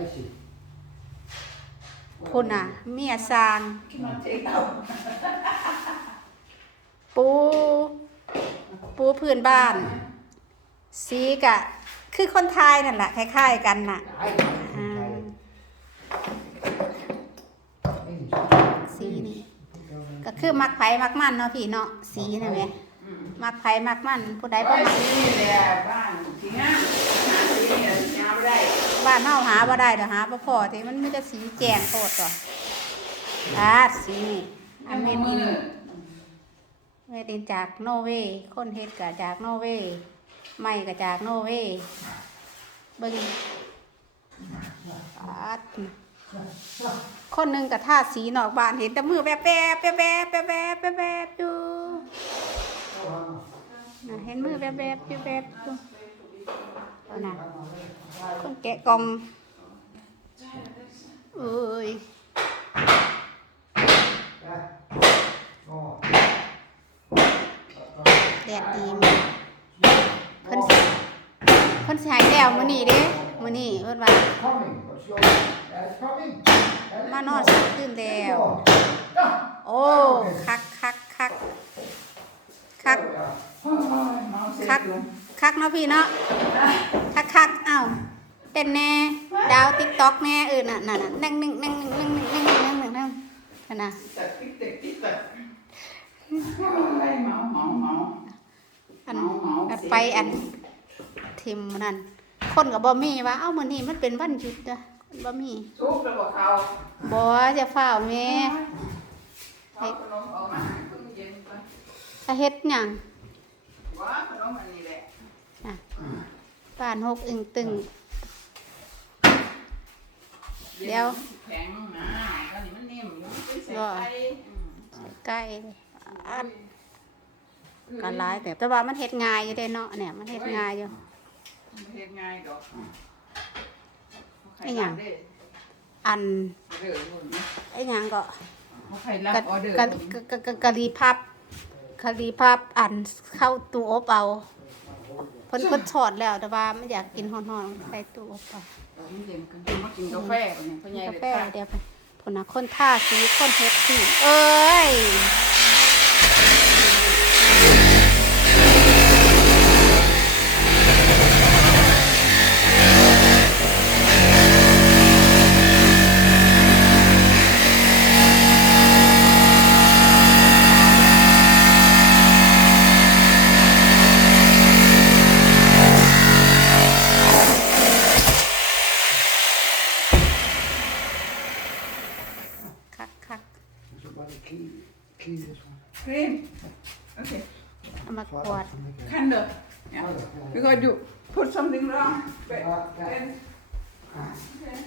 I see. คุณน่ะ เมียสร้าง Cannot take out. ปู ปูพื้นบ้าน สีกะ คือคนไทยนั่นแหละคล้ายๆกันน่ะ I Ah. สีนี่ก็คือมักไผมักมันเนาะพี่เนาะสีนั่นแหละมักไผมักมันผู้ใดบ่บ้านมักสีนี่แหละบ้านสีงามหาสีนี่แหละยาวไม่ได้ บ้านเฮาหาบ่ได้เดอกหาบ่พอที่มันไมีแต่สีแจงโคตรต่ออาสีนี่อันเมมืดินอเมดินจากโนเวย์คนเฮ็ดก็จากโนเวย์ไม้ก็จากโนเวย์เบิ่งอาดคนหนึ่งก็ทาสีนอกบ้านเห็นแต่มือแป๊บๆแป๊บๆแป๊บแป๊บแป๊บอยู่เห็นมือแป๊บๆแป๊บอยู่เอา นะคนแกะกล่องเอ้ยแดดดีมั้ยเพิ่นเพิ่นสิใหายแล้วมื้อนี้เด้มื้อนี้เพิ่นว่ามานอนสักตื่นแล้วโอ้คักคักคักคักคักคักเนาะพี่เนาะ คักคักเอ้าเต้นแน่ดาว TikTok แน่เออน่ะน่ะน่ะนั่งหนึ่งนั่งหนึ่งนั่งหนึ่งนั่งหนึ่งนั่งหนึงนั่งนั่นน่ะอันอันไปอันทิมนั่นคนก็บ่มีว่าเอ้ามือนี้มันเป็นวันหยุดจ้ะคนบ่มีทุบแล้วบอกเขาบ่จะฝ้าแม่เอาขนมออกมาให้คุณเย็นไปเฮ็ดหยังว่าขนมอันนี้ แหละบ้านหกอึงตึง เดี๋ยวแข็งนะตอนนี้มันนิ่มอยู่มันเป็นเศษไข่อืมใกล้เลยอัดกันหลายแต่แต่ว่ามันเฮ็ดง่ายอยู่เด้เนาะเนี่ยมันเฮ็ดง่ายอยู่มันเฮ็ดง่ายดอกไอ้หยังอันเด้อนู่นนะไอ้หยังก็เขาใครรับกะออเดอร์กะกะกะกะกะรีพับกะรีพับอันเข้าตู้อบเอาเพิ่นเพิ่นทอดแล้วแต่ว่าไม่อยากกินฮ้อนๆใส่ตู้อบเอามันเย็นกันมากินกาแฟกันเนี่ยพ่อใหญ่กาเลยแฟค่ะเดี๋ยวไปพุ่นน่ะคนท่าสีคนเฮ็ดที่เอ้ย Okay. Kuat. Kanda. Ya. Yeah. We got put something wrong. Okay. Okay. Okay.